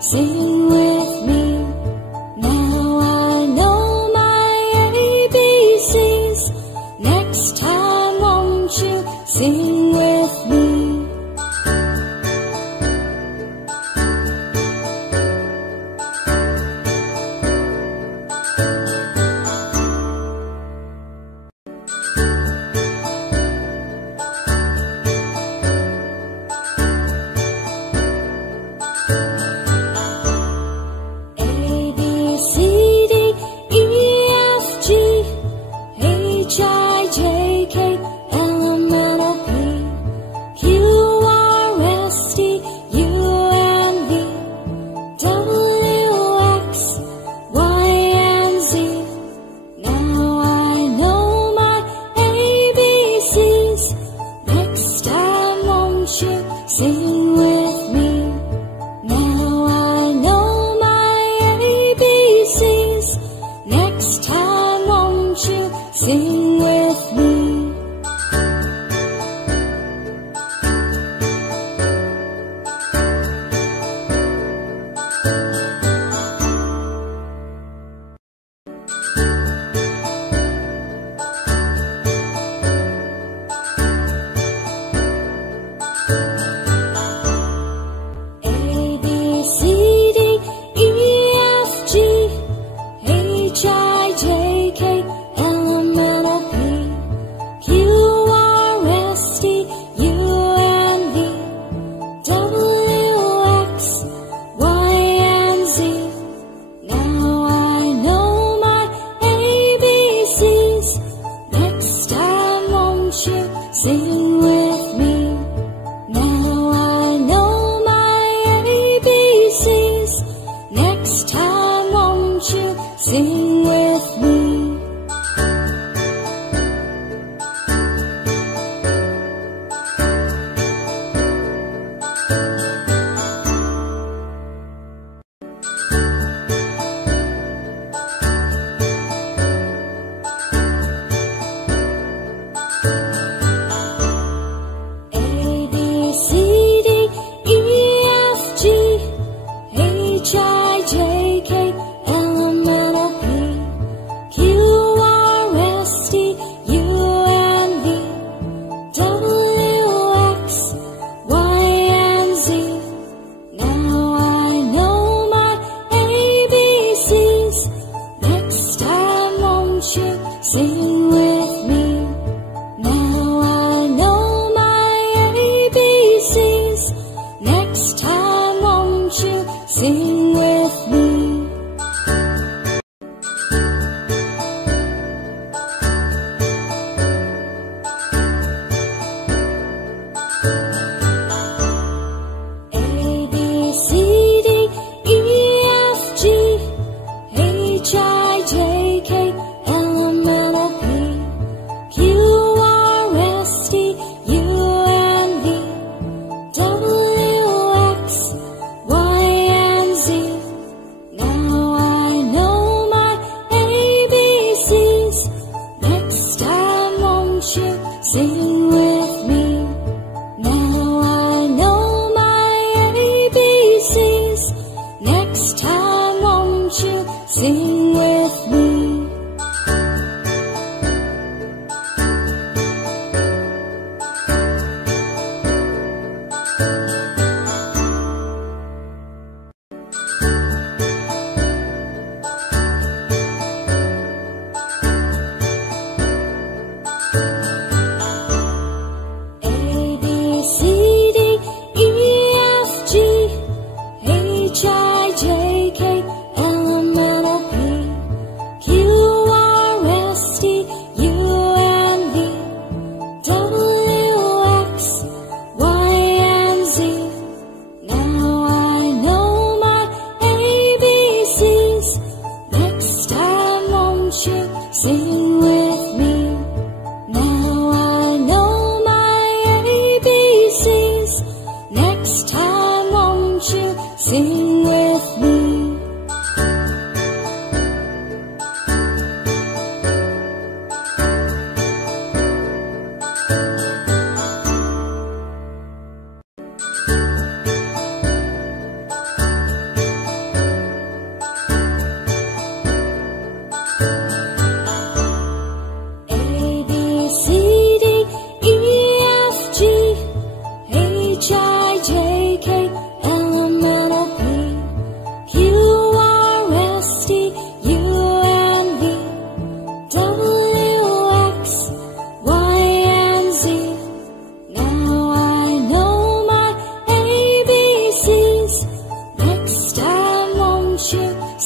sing with me. Now I know my ABCs. Next time won't you sing with me? Sing with me. Now I know my ABCs. Next time won't you sing with me? Sing with me. Now I know my ABCs. Next time won't you sing with me? Sing with me. Now I know my ABCs. Next time won't you sing with me?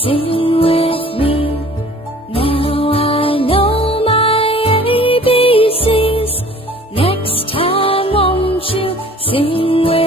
sing with me. Now I know my ABCs. Next time won't you sing with me?